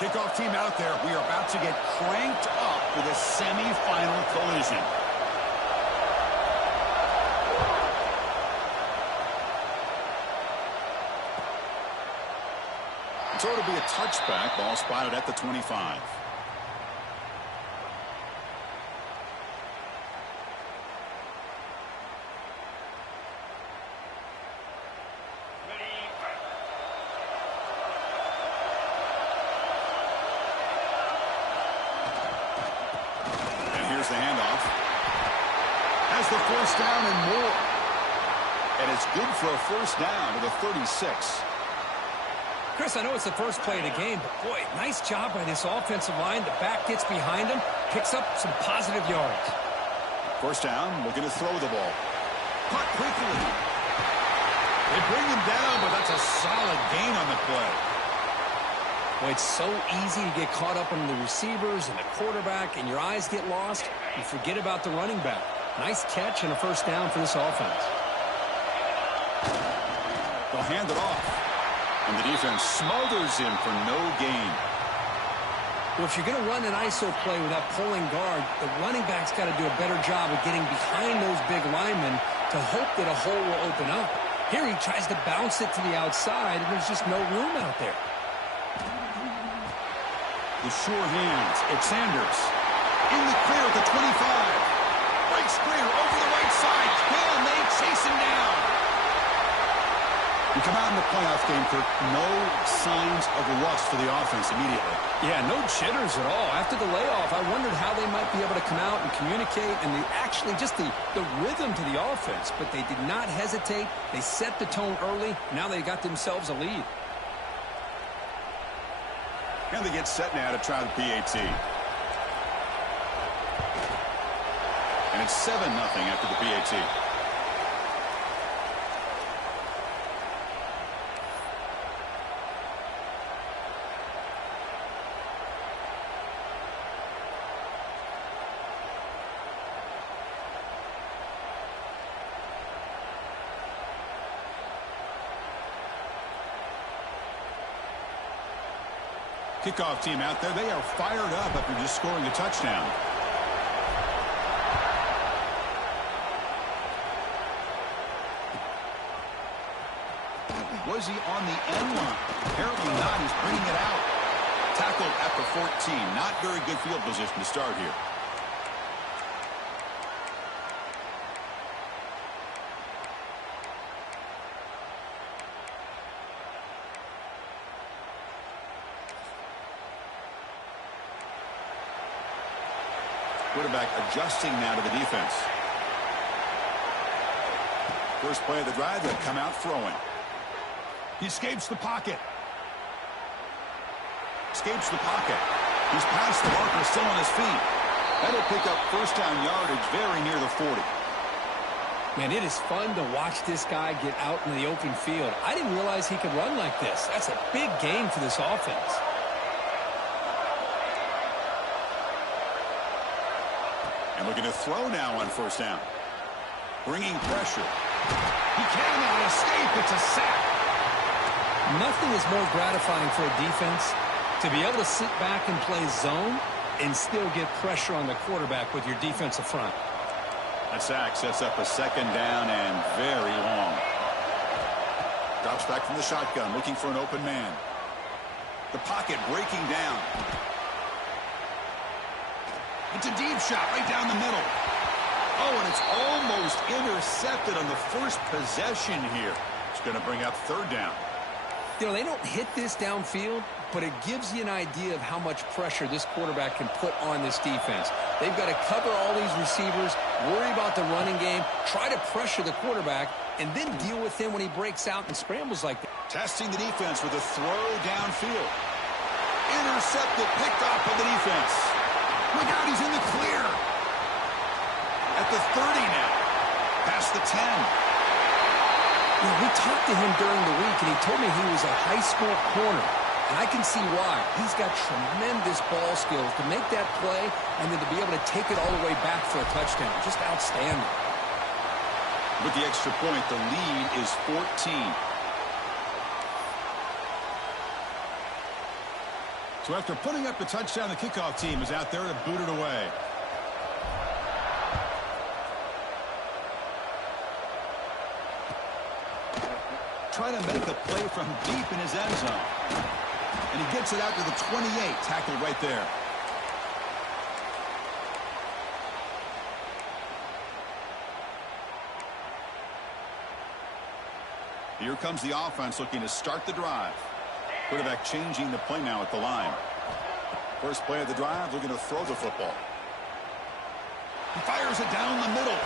Kickoff team out there. We are about to get cranked up for the semifinal collision. So it'll be a touchback. Ball spotted at the 25. The handoff. Has the first down and more. And it's good for a first down to the 36. Chris, I know it's the first play of the game, but boy, nice job by this offensive line. The back gets behind him, picks up some positive yards. First down, looking to throw the ball. Caught quickly. They bring him down, but that's a solid gain on the play. Well, it's so easy to get caught up on the receivers and the quarterback, and your eyes get lost. You forget about the running back. Nice catch and a first down for this offense. They'll hand it off. And the defense smothers him for no gain. Well, if you're going to run an ISO play with that pulling guard, the running back's got to do a better job of getting behind those big linemen to hope that a hole will open up. Here he tries to bounce it to the outside, and there's just no room out there. The sure hands. It's Sanders. In the clear at the 25. Breaks clear over the right side. Can they chase him down? We come out in the playoff game, Kirk. No signs of rust for the offense immediately. Yeah, no jitters at all. After the layoff, I wondered how they might be able to come out and communicate and actually just the rhythm to the offense. But they did not hesitate. They set the tone early. Now they got themselves a lead. And they get set now to try the PAT. And it's 7-0 after the PAT. Kickoff team out there, they are fired up after just scoring a touchdown. Was he on the end line? Apparently not. He's bringing it out. Tackled at the 14. Not very good field position to start here. Quarterback adjusting now to the defense. First play of the drive, they'll come out throwing. He escapes the pocket. Escapes the pocket. He's past the marker, still on his feet. That'll pick up first down yardage very near the 40. Man, it is fun to watch this guy get out in the open field. I didn't realize he could run like this. That's a big gain for this offense. And looking to throw now on first down. Bringing pressure. He cannot escape. It's a sack. Nothing is more gratifying for a defense to be able to sit back and play zone and still get pressure on the quarterback with your defensive front. That sack sets up a second down and very long. Drops back from the shotgun, looking for an open man. The pocket breaking down. It's a deep shot right down the middle. Oh, and it's almost intercepted on the first possession here. It's going to bring up third down. You know, they don't hit this downfield, but it gives you an idea of how much pressure this quarterback can put on this defense. They've got to cover all these receivers, worry about the running game, try to pressure the quarterback, and then deal with him when he breaks out and scrambles like that. Testing the defense with a throw downfield. Intercepted, picked off by the defense. Look out, he's in the clear. At the 30 now. Past the 10. You know, we talked to him during the week, and he told me he was a high school corner. And I can see why. He's got tremendous ball skills to make that play and then to be able to take it all the way back for a touchdown. Just outstanding. With the extra point, the lead is 14. So after putting up the touchdown, the kickoff team is out there to boot it away. Trying to make a play from deep in his end zone. And he gets it out to the 28, tackled right there. Here comes the offense looking to start the drive. Quarterback changing the play now at the line. First play of the drive, looking to throw the football. He fires it down the middle.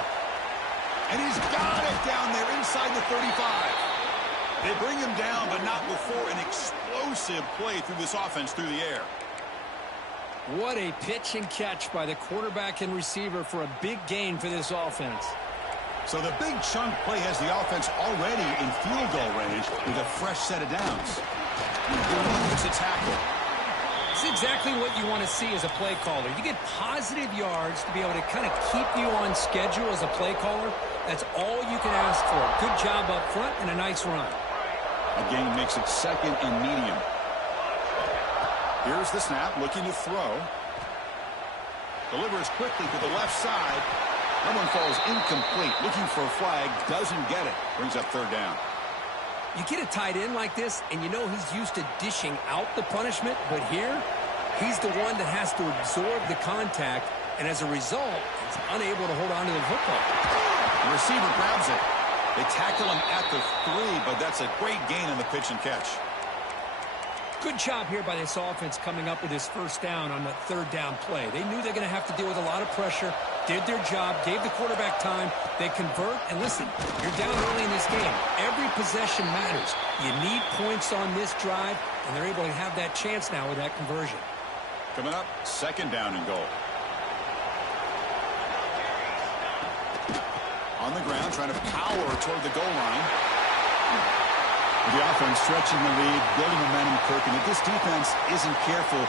And he's got it down there inside the 35. They bring him down, but not before an explosive play through this offense through the air. What a pitch and catch by the quarterback and receiver for a big gain for this offense. So the big chunk play has the offense already in field goal range with a fresh set of downs. It's a tackle. It's exactly what you want to see as a play caller. You get positive yards to be able to kind of keep you on schedule as a play caller. That's all you can ask for. Good job up front and a nice run. A gain makes it second and medium. Here's the snap, looking to throw. Delivers quickly to the left side. That one falls incomplete. Looking for a flag, doesn't get it. Brings up third down. You get a tight end like this, and you know he's used to dishing out the punishment, but here, he's the one that has to absorb the contact, and as a result, he's unable to hold on to the football. The receiver grabs it. They tackle him at the 3, but that's a great gain in the pitch and catch. Good job here by this offense coming up with his first down on the third down play. They knew they're going to have to deal with a lot of pressure, did their job, gave the quarterback time. They convert, and listen, you're down early in this game. Every possession matters. You need points on this drive, and they're able to have that chance now with that conversion. Coming up, second down and goal. On the ground, trying to power toward the goal line. The offense stretching the lead, building momentum, Kirk, and if this defense isn't careful,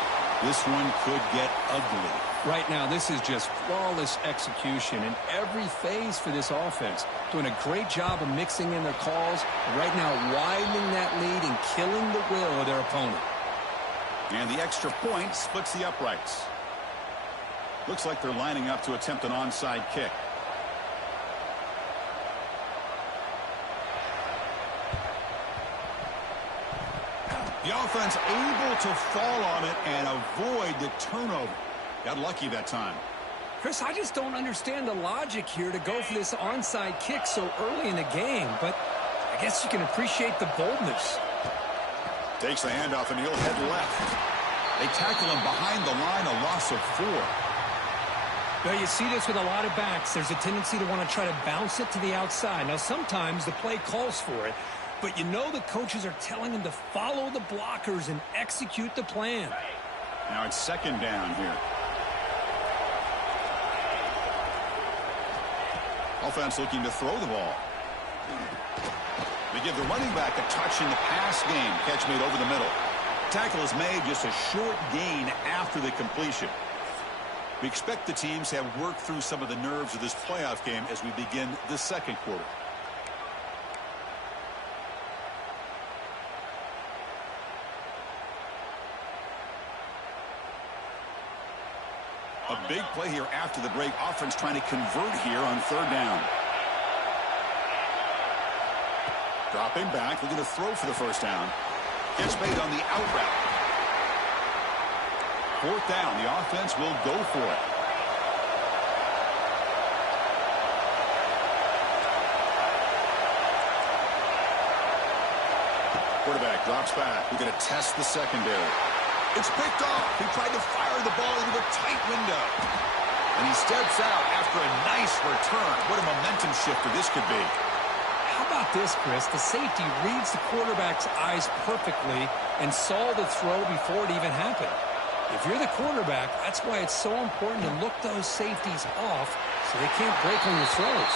this one could get ugly. Right now, this is just flawless execution in every phase for this offense. Doing a great job of mixing in their calls, and right now widening that lead and killing the will of their opponent. And the extra point splits the uprights. Looks like they're lining up to attempt an onside kick. The offense able to fall on it and avoid the turnover. Got lucky that time. Chris, I just don't understand the logic here to go for this onside kick so early in the game, but I guess you can appreciate the boldness. Takes the handoff and he'll head left. They tackle him behind the line, a loss of 4. Well, you see this with a lot of backs. There's a tendency to want to try to bounce it to the outside. Now, sometimes the play calls for it, but you know the coaches are telling them to follow the blockers and execute the plan. Now it's second down here. Offense looking to throw the ball. They give the running back a touch in the pass game. Catch made over the middle. Tackle is made, just a short gain after the completion. We expect the teams to have worked through some of the nerves of this playoff game as we begin the second quarter. A big play here after the break. Offense trying to convert here on third down. Dropping back, looking to throw for the first down. Gets made on the out route. Fourth down, the offense will go for it. Quarterback drops back. We're going to test the secondary. It's picked off. He tried to fire the ball into a tight window. And he steps out after a nice return. What a momentum shifter this could be. How about this, Chris? The safety reads the quarterback's eyes perfectly and saw the throw before it even happened. If you're the quarterback, that's why it's so important to look those safeties off so they can't break on your throws.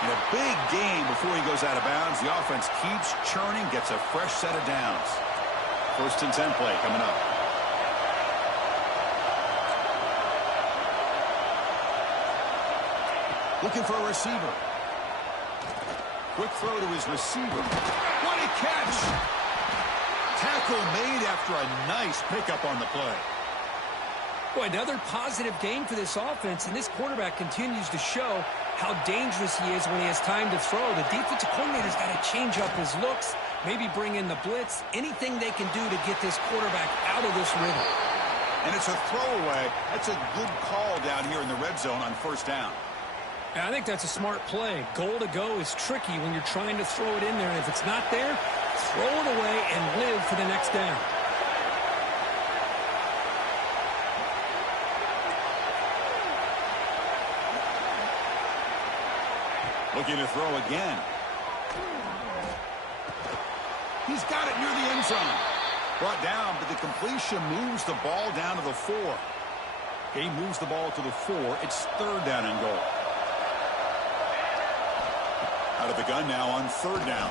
In a big game before he goes out of bounds, the offense keeps churning, gets a fresh set of downs. First and 10 play coming up. Looking for a receiver. Quick throw to his receiver. What a catch! Tackle made after a nice pickup on the play. Boy, another positive game for this offense, and this quarterback continues to show how dangerous he is when he has time to throw. The defensive coordinator's got to change up his looks, maybe bring in the blitz, anything they can do to get this quarterback out of this rhythm. And it's a throwaway. That's a good call down here in the red zone on first down. I think that's a smart play. Goal to go is tricky when you're trying to throw it in there. And if it's not there, throw it away and live for the next down. Looking to throw again. He's got it near the end zone. Brought down, but the completion moves the ball down to the 4. He moves the ball to the 4. It's third down and goal. Out of the gun now on third down.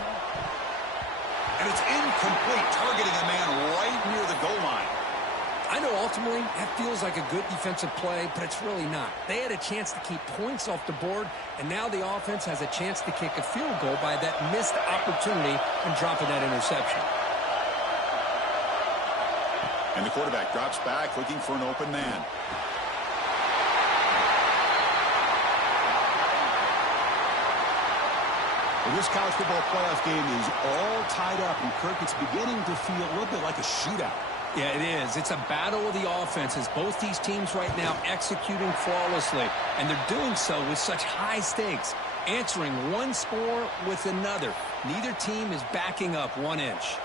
And it's incomplete, targeting a man right near the goal line. I know ultimately that feels like a good defensive play, but it's really not. They had a chance to keep points off the board, and now the offense has a chance to kick a field goal by that missed opportunity and dropping that interception. And the quarterback drops back, looking for an open man. Well, this college football playoff game is all tied up, and Kirk, it's beginning to feel a little bit like a shootout. Yeah, it is. It's a battle of the offenses. Both these teams right now executing flawlessly, and they're doing so with such high stakes, answering one score with another. Neither team is backing up 1 inch.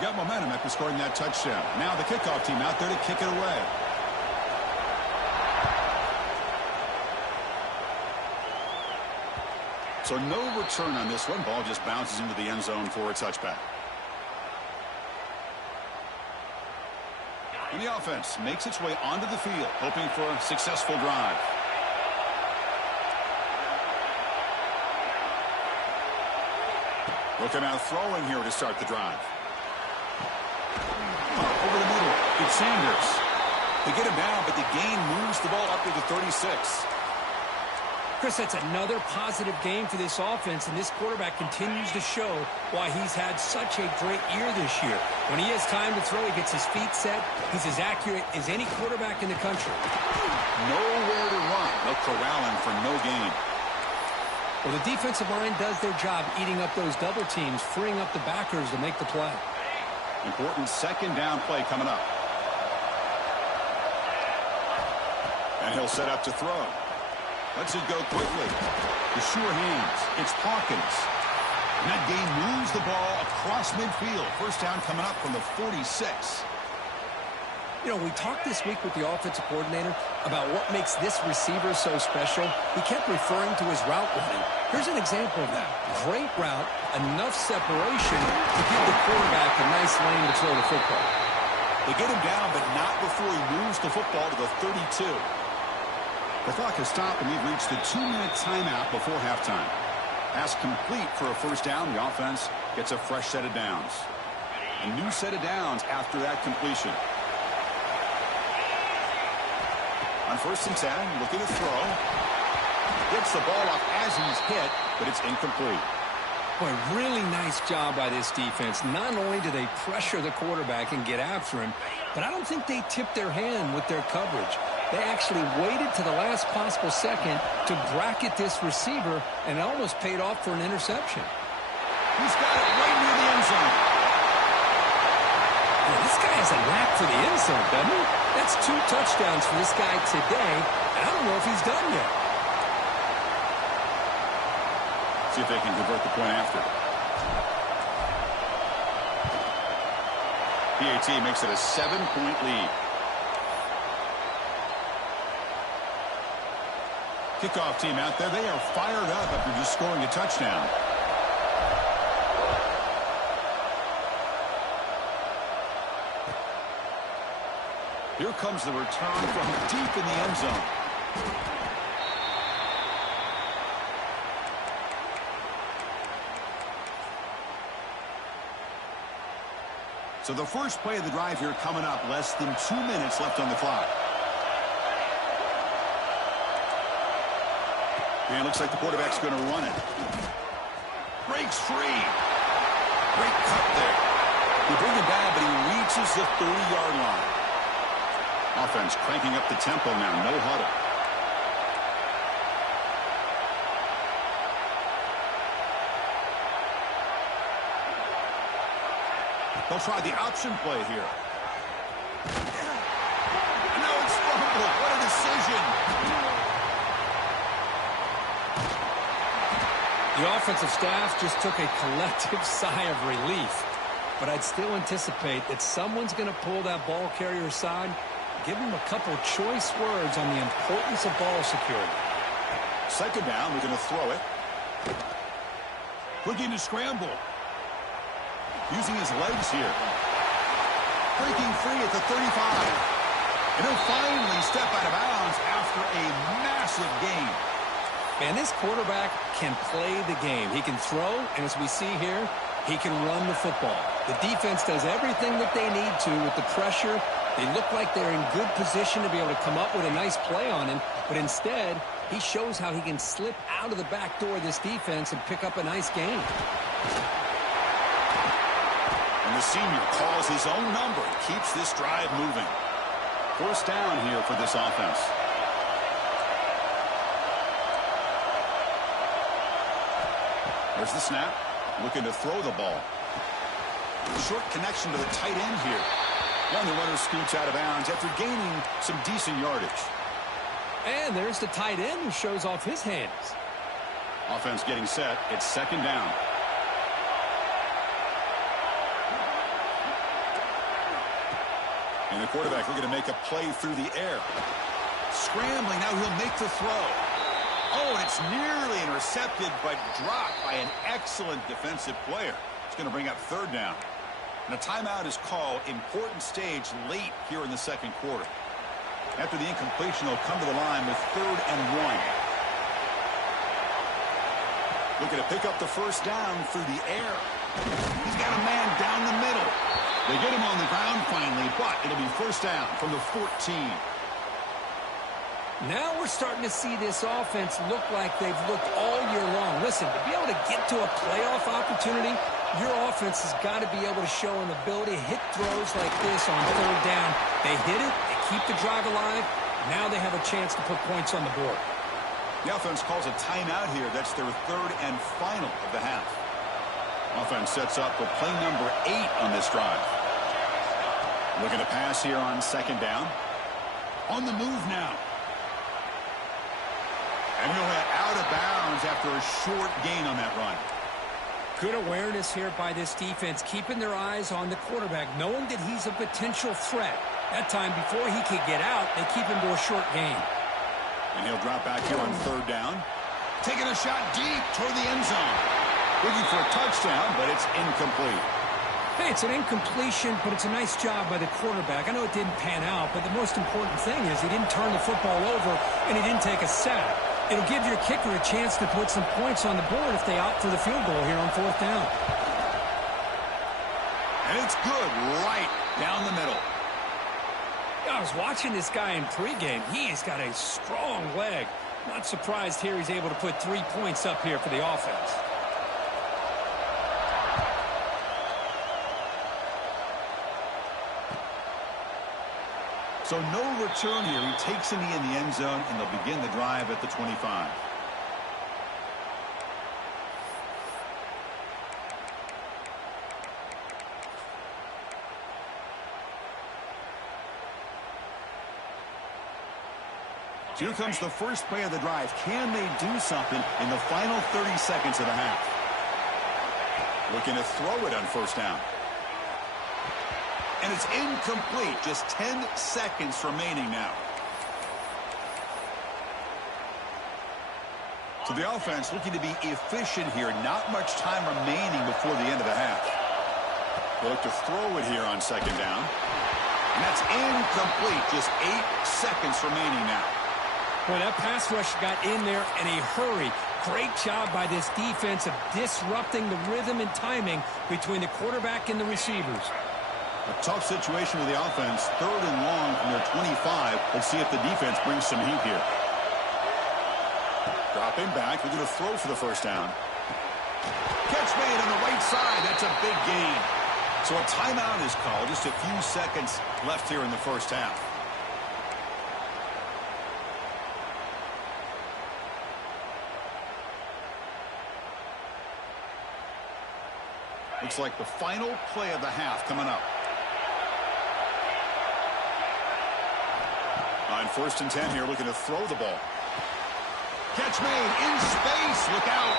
Got momentum after scoring that touchdown. Now the kickoff team out there to kick it away. So no return on this one. Ball just bounces into the end zone for a touchback. And the offense makes its way onto the field, hoping for a successful drive. Looking out throwing here to start the drive. Over the middle, it's Sanders. They get him down, but the gain moves the ball up to the 36. Chris, that's another positive game for this offense, and this quarterback continues to show why he's had such a great year this year. When he has time to throw, he gets his feet set. He's as accurate as any quarterback in the country. Nowhere to run. They'll corral him for no gain. Well, the defensive line does their job eating up those double teams, freeing up the backers to make the play. Important second down play coming up. And he'll set up to throw. Lets it go quickly. The sure hands. It's Hawkins. And that game moves the ball across midfield. First down coming up from the 46. You know, we talked this week with the offensive coordinator about what makes this receiver so special. He kept referring to his route running. Here's an example of that. Great route, enough separation to give the quarterback a nice lane to throw the football. They get him down, but not before he moves the football to the 32. The clock has stopped, and we've reached the 2-minute timeout before halftime. Pass complete for a first down. The offense gets a fresh set of downs. A new set of downs after that completion. On 1st and 10, looking to throw. Gets the ball off as he's hit, but it's incomplete. Boy, really nice job by this defense. Not only do they pressure the quarterback and get after him, but I don't think they tipped their hand with their coverage. They actually waited to the last possible second to bracket this receiver, and it almost paid off for an interception. He's got it right near the end zone. Yeah, this guy has a knack for the end zone, doesn't he? That's 2 touchdowns for this guy today, and I don't know if he's done yet. See if they can convert the point after. PAT makes it a 7-point lead. Kickoff team out there. They are fired up after just scoring a touchdown. Here comes the return from deep in the end zone. So the first play of the drive here coming up. Less than 2 minutes left on the clock. And it looks like the quarterback's going to run it. Breaks free. Great cut there. They bring him down, but he reaches the 30-yard line. Offense cranking up the tempo now. No huddle. They'll try the option play here. No, it's fumbled. What a decision. The offensive staff just took a collective sigh of relief. But I'd still anticipate that someone's going to pull that ball carrier aside, give him a couple choice words on the importance of ball security. Second down, we're going to throw it. Looking to scramble. Using his legs here. Breaking free at the 35. And he'll finally step out of bounds after a massive gain. And this quarterback can play the game. He can throw, and as we see here, he can run the football. The defense does everything that they need to with the pressure. They look like they're in good position to be able to come up with a nice play on him, but instead, he shows how he can slip out of the back door of this defense and pick up a nice gain. And the senior calls his own number and keeps this drive moving. First down here for this offense. There's the snap. Looking to throw the ball. Short connection to the tight end here. And the runner scoots out of bounds after gaining some decent yardage. And there's the tight end who shows off his hands. Offense getting set. It's second down. And the quarterback looking to make a play through the air. Scrambling. Now he'll make the throw. Oh, and it's nearly intercepted, but dropped by an excellent defensive player. It's going to bring up third down. And a timeout is called. Important stage late here in the second quarter. After the incompletion, they'll come to the line with 3rd and 1. Looking to pick up the first down through the air. He's got a man down the middle. They get him on the ground finally, but it'll be first down from the 14. Now we're starting to see this offense look like they've looked all year long. Listen, to be able to get to a playoff opportunity, your offense has got to be able to show an ability to hit throws like this on third down. They hit it, they keep the drive alive. Now they have a chance to put points on the board. The offense calls a timeout here. That's their 3rd and final of the half. Offense sets up for play number 8 on this drive. Looking to pass here on second down. On the move now. And he'll head out of bounds after a short gain on that run. Good awareness here by this defense, keeping their eyes on the quarterback, knowing that he's a potential threat. That time, before he could get out, they keep him to a short gain. And he'll drop back here on third down. Taking a shot deep toward the end zone. Looking for a touchdown, but it's incomplete. Hey, it's an incompletion, but it's a nice job by the quarterback. I know it didn't pan out, but the most important thing is he didn't turn the football over and he didn't take a sack. It'll give your kicker a chance to put some points on the board if they opt for the field goal here on 4th down. And it's good right down the middle. I was watching this guy in pregame. He has got a strong leg. Not surprised here he's able to put 3 points up here for the offense. So no return here. He takes a knee in the end zone, and they'll begin the drive at the 25. Here comes the first play of the drive. Can they do something in the final 30 seconds of the half? Looking to throw it on first down. And it's incomplete. Just 10 seconds remaining now. So the offense looking to be efficient here. Not much time remaining before the end of the half. They look to throw it here on second down. And that's incomplete. Just 8 seconds remaining now. Boy, that pass rush got in there in a hurry. Great job by this defense of disrupting the rhythm and timing between the quarterback and the receivers. A tough situation with the offense. 3rd and long from their 25. Let's see if the defense brings some heat here. Dropping back. We're going to throw for the first down. Catch made on the right side. That's a big gain. So a timeout is called. Just a few seconds left here in the first half. Looks like the final play of the half coming up. On 1st and 10 here, looking to throw the ball. Catch made in space. Look out.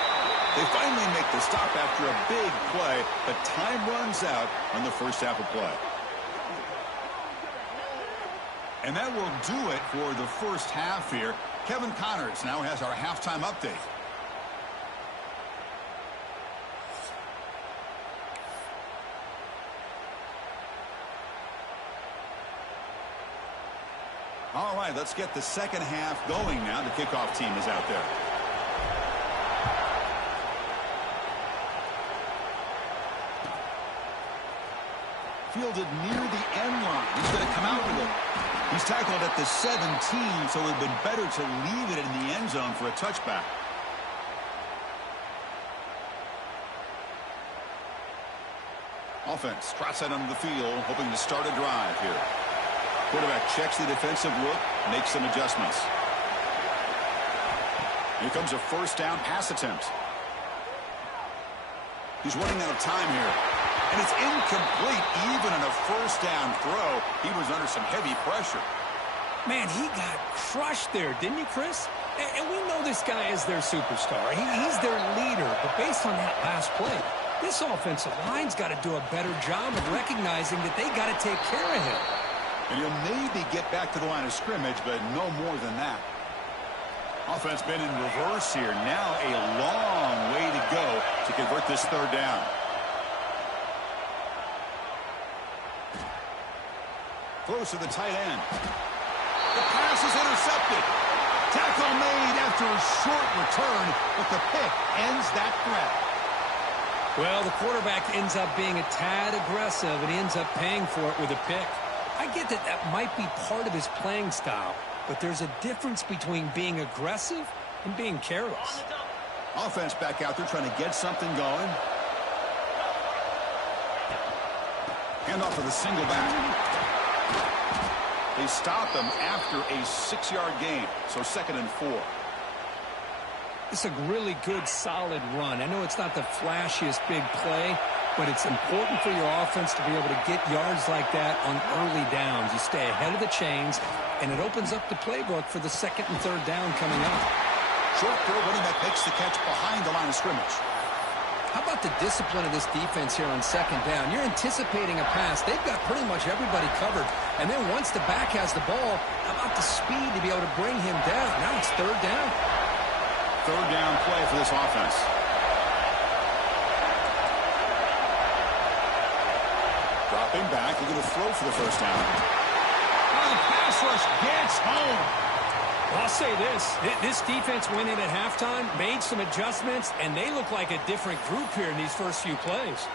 They finally make the stop after a big play, but time runs out on the first half of play. And that will do it for the first half here. Kevin Connors now has our halftime update. All right, let's get the second half going now. The kickoff team is out there. Fielded near the end line. He's going to come out with it. He's tackled at the 17, so it would have been better to leave it in the end zone for a touchback. Offense trots out onto the field, hoping to start a drive here. Quarterback checks the defensive look, makes some adjustments. Here comes a first down pass attempt. He's running out of time here. And it's incomplete. Even in a first down throw, he was under some heavy pressure. Man, he got crushed there, didn't he, Chris? And we know this guy is their superstar. He's their leader. But based on that last play, this offensive line's got to do a better job of recognizing that they got to take care of him. And he'll maybe get back to the line of scrimmage, but no more than that. Offense been in reverse here. Now a long way to go to convert this third down. Throws to the tight end. The pass is intercepted. Tackle made after a short return, but the pick ends that threat. Well, the quarterback ends up being a tad aggressive, and he ends up paying for it with a pick. I get that that might be part of his playing style, but there's a difference between being aggressive and being careless. Offense back out there trying to get something going. Hand off for the single back. They stop him after a 6-yard gain, so 2nd and 4. It's a really good, solid run. I know it's not the flashiest big play, but it's important for your offense to be able to get yards like that on early downs. You stay ahead of the chains, and it opens up the playbook for the 2nd and 3rd down coming up. Short throw, running back makes the catch behind the line of scrimmage. How about the discipline of this defense here on 2nd down? You're anticipating a pass. They've got pretty much everybody covered. And then once the back has the ball, how about the speed to be able to bring him down? Now it's 3rd down. 3rd down play for this offense. Dropping back, looking to throw for the first down. Oh, the pass rush gets home. Well, I'll say this defense went in at halftime, made some adjustments, and they look like a different group here in these first few plays.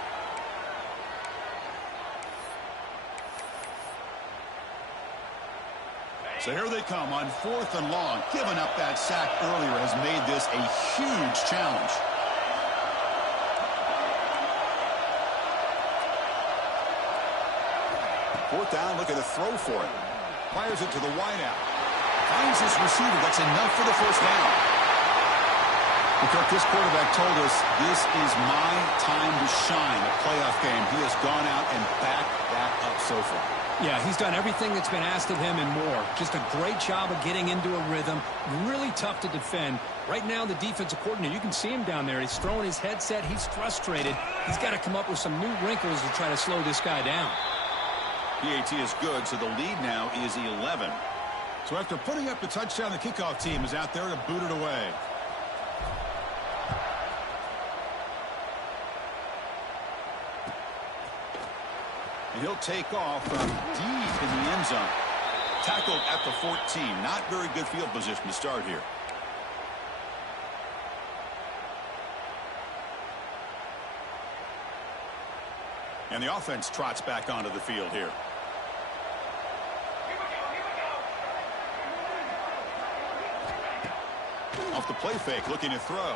So here they come on 4th and long. Giving up that sack earlier has made this a huge challenge. Fourth down, looking to throw for it. Fires it to the wideout. Finds his receiver. That's enough for the first down. Kirk, this quarterback told us this is my time to shine, a playoff game. He has gone out and backed that up so far. Yeah, he's done everything that's been asked of him and more. Just a great job of getting into a rhythm. Really tough to defend. Right now, the defensive coordinator, you can see him down there. He's throwing his headset. He's frustrated. He's got to come up with some new wrinkles to try to slow this guy down. PAT is good, so the lead now is 11. So after putting up the touchdown, the kickoff team is out there to boot it away. And he'll take off from deep in the end zone. Tackled at the 14. Not very good field position to start here. And the offense trots back onto the field here. Off the play fake, looking to throw.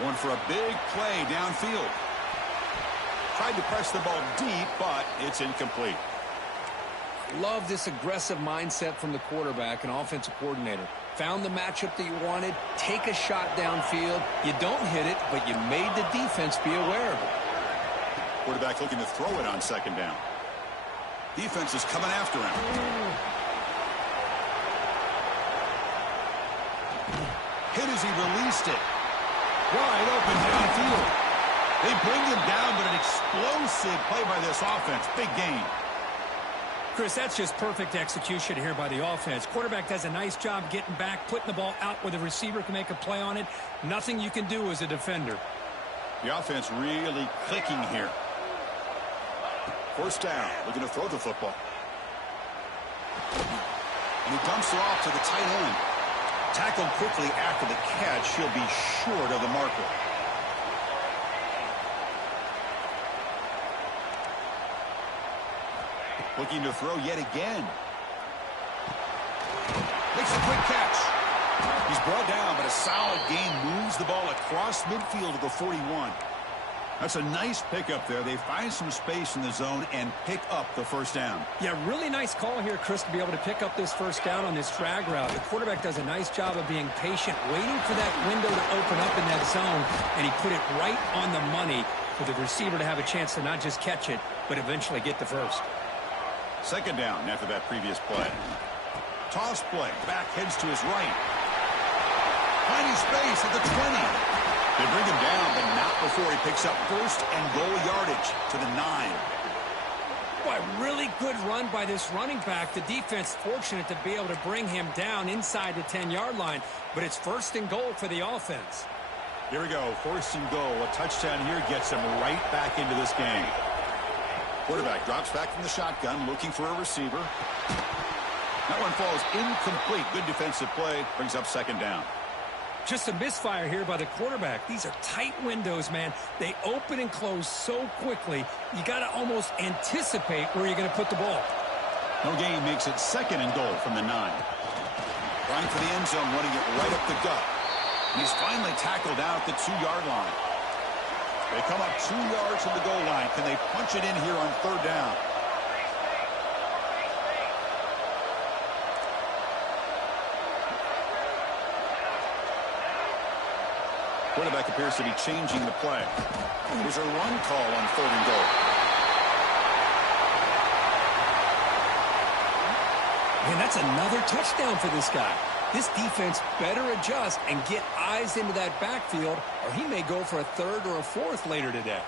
Going for a big play downfield. Tried to press the ball deep, but it's incomplete. Love this aggressive mindset from the quarterback and offensive coordinator. Found the matchup that you wanted, take a shot downfield. You don't hit it, but you made the defense be aware of it. Quarterback looking to throw it on second down. Defense is coming after him. Hit as he released it. Wide open downfield. They bring him down, but an explosive play by this offense. Big gain. Chris, that's just perfect execution here by the offense. Quarterback does a nice job getting back, putting the ball out where the receiver can make a play on it. Nothing you can do as a defender. The offense really clicking here. First down, looking to throw the football. And he dumps it off to the tight end. Tackled quickly after the catch. He'll be short of the marker. Looking to throw yet again. Makes a quick catch. He's brought down, but a solid gain moves the ball across midfield to the 41. That's a nice pickup there. They find some space in the zone and pick up the first down. Yeah, really nice call here, Chris, to be able to pick up this first down on this drag route. The quarterback does a nice job of being patient, waiting for that window to open up in that zone, and he put it right on the money for the receiver to have a chance to not just catch it, but eventually get the first. Second down after that previous play. Toss play. Back heads to his right. Finding space at the 20. They bring him down, but not before he picks up first and goal yardage to the 9. Boy, really good run by this running back. The defense fortunate to be able to bring him down inside the 10-yard line, but it's first and goal for the offense. Here we go. First and goal. A touchdown here gets him right back into this game. Quarterback drops back from the shotgun, looking for a receiver. That one falls incomplete. Good defensive play. Brings up second down. Just a misfire here by the quarterback. These are tight windows, man. They open and close so quickly, you got to almost anticipate where you're going to put the ball. No gain makes it second and goal from the 9. Trying for the end zone, running it right up the gut. And he's finally tackled down at the 2-yard line. They come up 2 yards from the goal line. Can they punch it in here on third down? Quarterback appears to be changing the play. There's a run call on third and goal. Man, that's another touchdown for this guy. This defense better adjust and get eyes into that backfield, or he may go for a third or a fourth later today.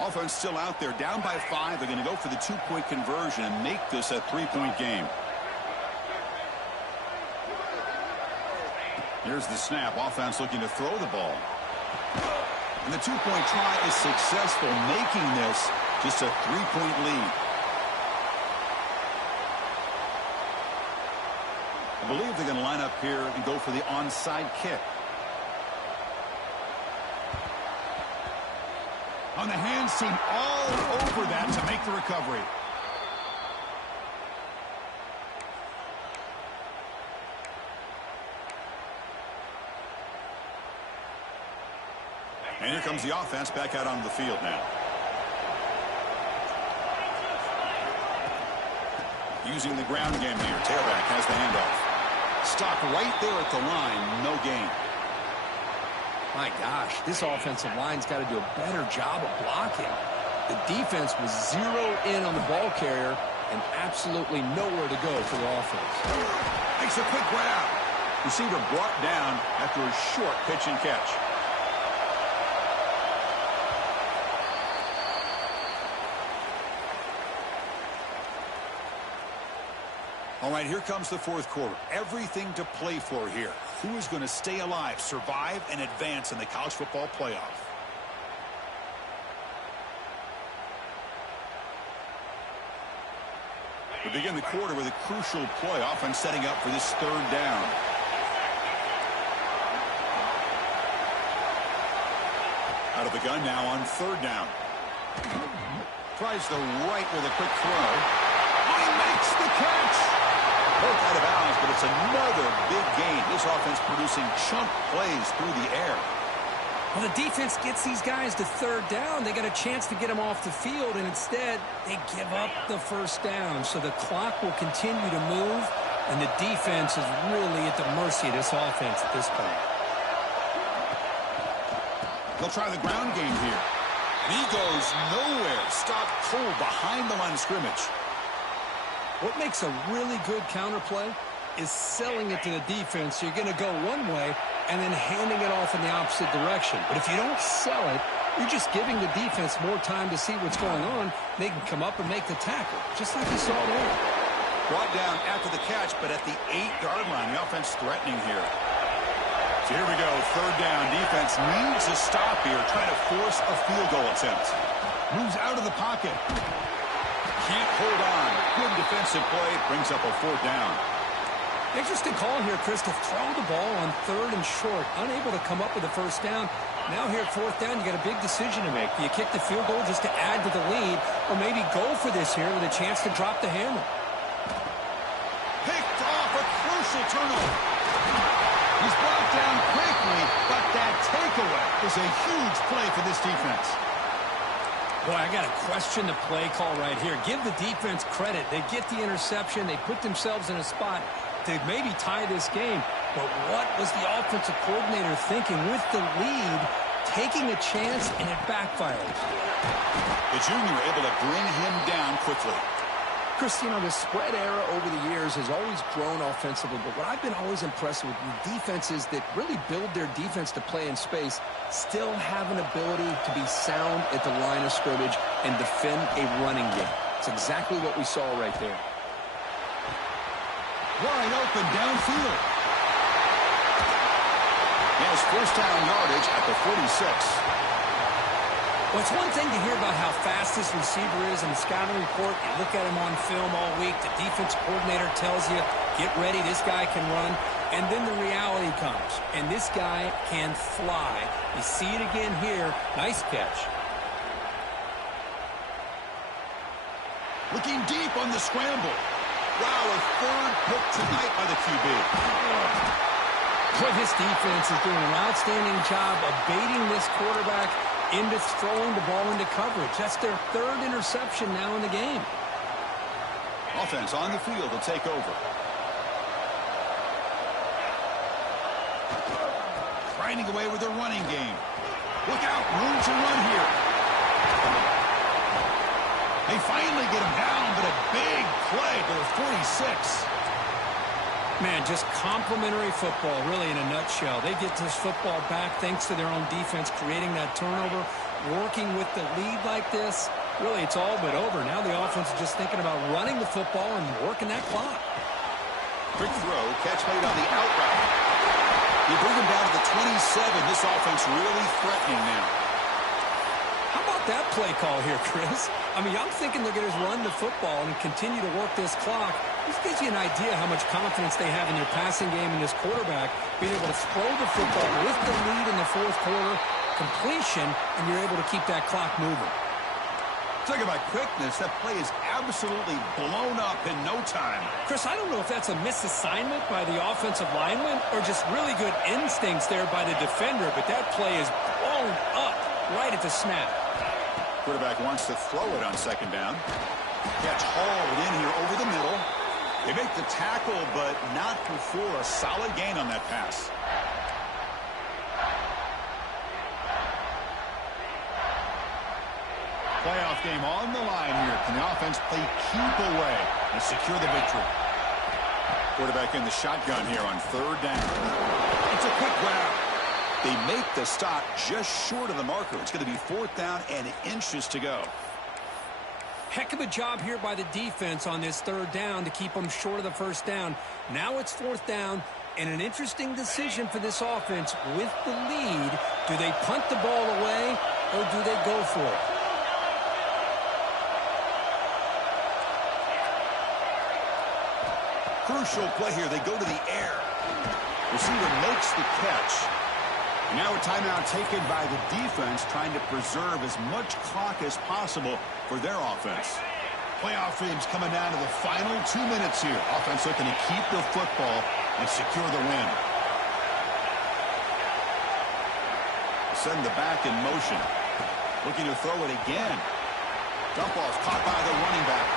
Offense still out there, down by 5. They're going to go for the 2-point conversion and make this a 3-point game. Here's the snap. Offense looking to throw the ball. And the 2-point try is successful, making this just a 3-point lead. I believe they're going to line up here and go for the onside kick. On the hands team, all over that to make the recovery. And here comes the offense back out on the field now. Using the ground game here. Tailback has the handoff. Stop right there at the line. No gain. My gosh, this offensive line's got to do a better job of blocking. The defense was zeroed in on the ball carrier and absolutely nowhere to go for the offense. Makes a quick grab. Receiver brought down after a short pitch and catch. All right, here comes the fourth quarter. Everything to play for here. Who is going to stay alive, survive, and advance in the college football playoff? We begin the quarter with a crucial play, offense setting up for this third down. Out of the gun now on third down. Tries the right with a quick throw. He makes the catch. Both out of bounds, but it's another big gain. This offense producing chunk plays through the air. Well, the defense gets these guys to third down. They got a chance to get them off the field, and instead they give up the first down. So the clock will continue to move, and the defense is really at the mercy of this offense at this point. They'll try the ground game here. And he goes nowhere. Stopped cold behind the line of scrimmage. What makes a really good counterplay is selling it to the defense. You're going to go one way and then handing it off in the opposite direction. But if you don't sell it, you're just giving the defense more time to see what's going on. They can come up and make the tackle, just like you saw there. Brought down after the catch, but at the 8-yard line. The offense threatening here. So here we go, third down. Defense needs a stop here, trying to force a field goal attempt. Moves out of the pocket. Can't hold on. Good defensive play. Brings up a fourth down. Interesting call here, Chris, to throw the ball on third and short. Unable to come up with a first down. Now here at fourth down, you got a big decision to make. Do you kick the field goal just to add to the lead, or maybe go for this here with a chance to drop the hammer? Picked off, a crucial turnover. He's brought down quickly, but that takeaway is a huge play for this defense. Boy, I got to question the play call right here. Give the defense credit. They get the interception. They put themselves in a spot to maybe tie this game. But what was the offensive coordinator thinking with the lead, taking a chance, and it backfires? The junior able to bring him down quickly. Chris, you know, the spread era over the years has always grown offensively, but what I've been always impressed with defenses that really build their defense to play in space still have an ability to be sound at the line of scrimmage and defend a running game. It's exactly what we saw right there. Wide open downfield. He has first down yardage at the 46. Well, it's one thing to hear about how fast this receiver is in the scouting report. You look at him on film all week. The defense coordinator tells you, get ready, this guy can run. And then the reality comes, and this guy can fly. You see it again here. Nice catch. Looking deep on the scramble. Wow, a third pick tonight by the QB. Boy, this defense is doing an outstanding job of baiting this quarterback into throwing the ball into coverage. That's their third interception now in the game. Offense on the field to take over. Grinding away with their running game. Look out, room to run here. They finally get him down, but a big play to the 46. Man, just complimentary football, really, in a nutshell. They get this football back thanks to their own defense, creating that turnover, working with the lead like this. Really, it's all but over. Now the offense is just thinking about running the football and working that clock. Quick throw, catch made on the out route. You bring him down to the 27. This offense really threatening now. How about that play call here, Chris? I mean, I'm thinking they're going to run the football and continue to work this clock. This gives you an idea how much confidence they have in their passing game and this quarterback, being able to throw the football with the lead in the fourth quarter, completion, and you're able to keep that clock moving. Talk about quickness. That play is absolutely blown up in no time. Chris, I don't know if that's a misassignment by the offensive lineman or just really good instincts there by the defender, but that play is blown up right at the snap. Quarterback wants to throw it on second down. Catch hauled in here over the middle. They make the tackle, but not before a solid gain on that pass. Playoff game on the line here. Can the offense play keep away and secure the victory? Quarterback in the shotgun here on third down. It's a quick grab. They make the stop just short of the marker. It's going to be fourth down and inches to go. Heck of a job here by the defense on this third down to keep them short of the first down. Now it's fourth down, and an interesting decision for this offense with the lead. Do they punt the ball away, or do they go for it? Crucial play here. They go to the air. Receiver makes the catch. Now a timeout taken by the defense, trying to preserve as much clock as possible for their offense. Playoff games coming down to the final 2 minutes here. Offense looking to keep the football and secure the win. Send the back in motion. Looking to throw it again. Dump ball's caught by the running back.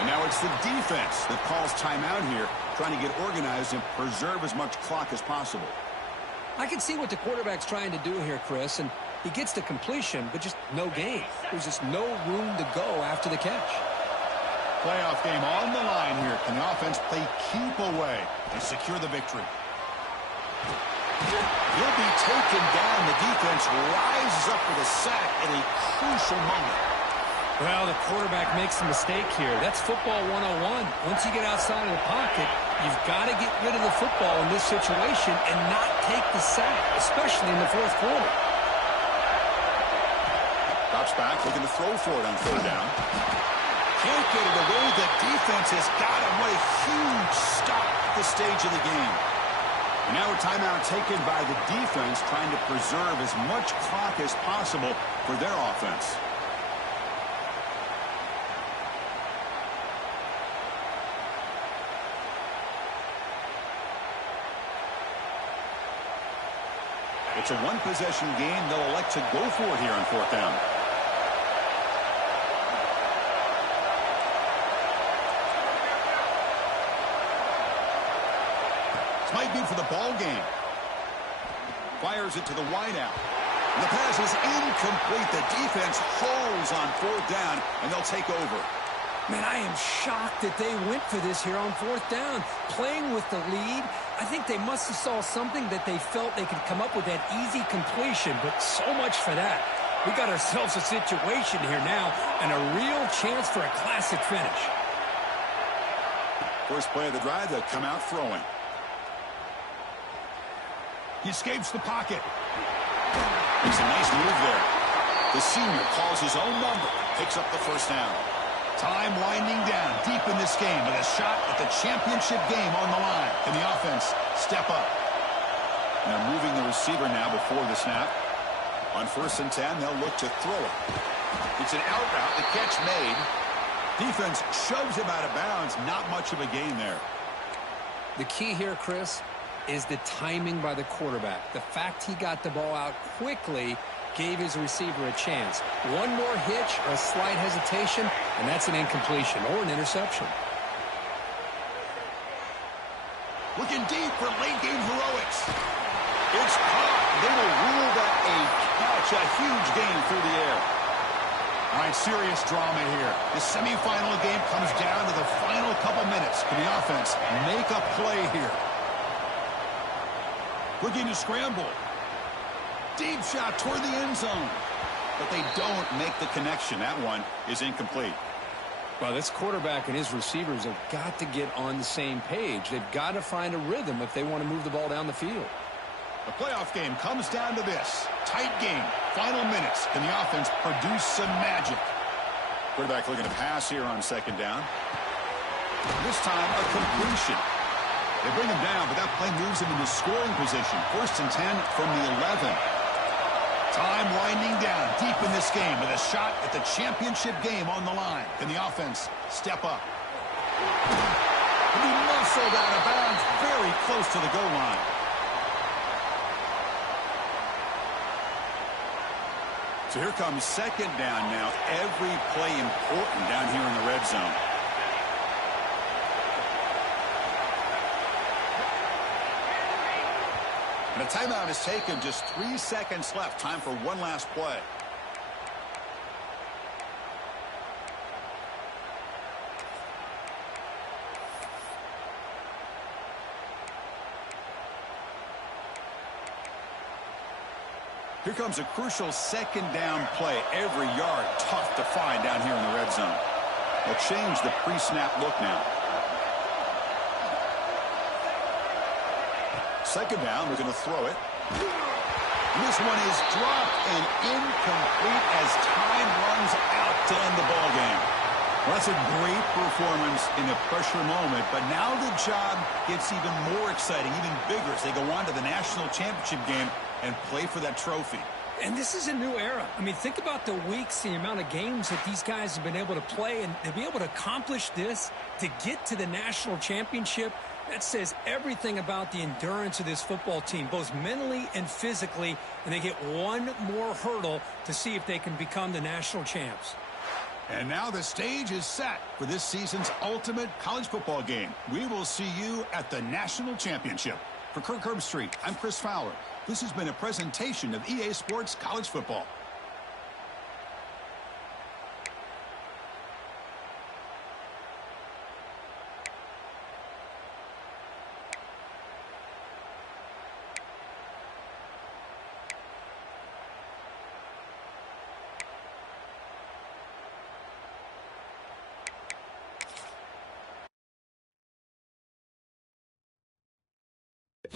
And now it's the defense that calls timeout here, trying to get organized and preserve as much clock as possible. I can see what the quarterback's trying to do here, Chris, and he gets the completion, but just no gain. There's just no room to go after the catch. Playoff game on the line here. Can the offense play keep away and secure the victory? He'll be taken down. The defense rises up with a sack at a crucial moment. Well, the quarterback makes a mistake here. That's football 101. Once you get outside of the pocket, you've got to get rid of the football in this situation and not take the sack, especially in the fourth quarter. Drops back, looking to throw for it on third down. Can't get it away. The defense has got him. What a huge stop at this stage of the game. And now a timeout taken by the defense, trying to preserve as much clock as possible for their offense. It's a one-possession game. They'll elect to go for it here on fourth down. This might be for the ball game. Fires it to the wideout. The pass is incomplete. The defense holds on fourth down, and they'll take over. Man, I am shocked that they went for this here on fourth down. Playing with the lead, I think they must have saw something that they felt they could come up with that easy completion, but so much for that. We got ourselves a situation here now and a real chance for a classic finish. First play of the drive, they'll come out throwing. He escapes the pocket. Makes a nice move there. The senior calls his own number, picks up the first down. Time winding down deep in this game with a shot at the championship game on the line. Can the offense step up? And they're moving the receiver now before the snap. On 1st and 10, they'll look to throw it. It's an out route. The catch made. Defense shoves him out of bounds. Not much of a gain there. The key here, Chris, is the timing by the quarterback. The fact he got the ball out quickly gave his receiver a chance. One more hitch or a slight hesitation, and that's an incompletion or an interception. Looking deep for late-game heroics. It's caught. They will rule that a catch, a huge gain through the air. All right, serious drama here. The semifinal game comes down to the final couple minutes. Can the offense make a play here? Looking to scramble. Deep shot toward the end zone. But they don't make the connection. That one is incomplete. Well, this quarterback and his receivers have got to get on the same page. They've got to find a rhythm if they want to move the ball down the field. The playoff game comes down to this. Tight game. Final minutes. Can the offense produce some magic? Quarterback looking to pass here on second down. This time a completion. They bring him down, but that play moves him into scoring position. 1st and 10 from the 11. Time winding down deep in this game with a shot at the championship game on the line. Can the offense step up? He muscled out of bounds very close to the goal line. So here comes second down now. Every play important down here in the red zone. And a timeout is taken. Just 3 seconds left. Time for one last play. Here comes a crucial second down play. Every yard tough to find down here in the red zone. They'll change the pre-snap look now. Second down, we're going to throw it. And this one is dropped and incomplete as time runs out to end the ball game. Well, that's a great performance in a pressure moment, but now the job gets even more exciting, even bigger as they go on to the national championship game and play for that trophy. And this is a new era. I mean, think about the weeks, the amount of games that these guys have been able to play, and to be able to accomplish this, to get to the national championship, That says everything about the endurance of this football team, both mentally and physically, and they get one more hurdle to see if they can become the national champs. And now the stage is set for this season's ultimate college football game. We will see you at the national championship. For Kirk Herbstreit, I'm Chris Fowler. This has been a presentation of EA Sports College Football.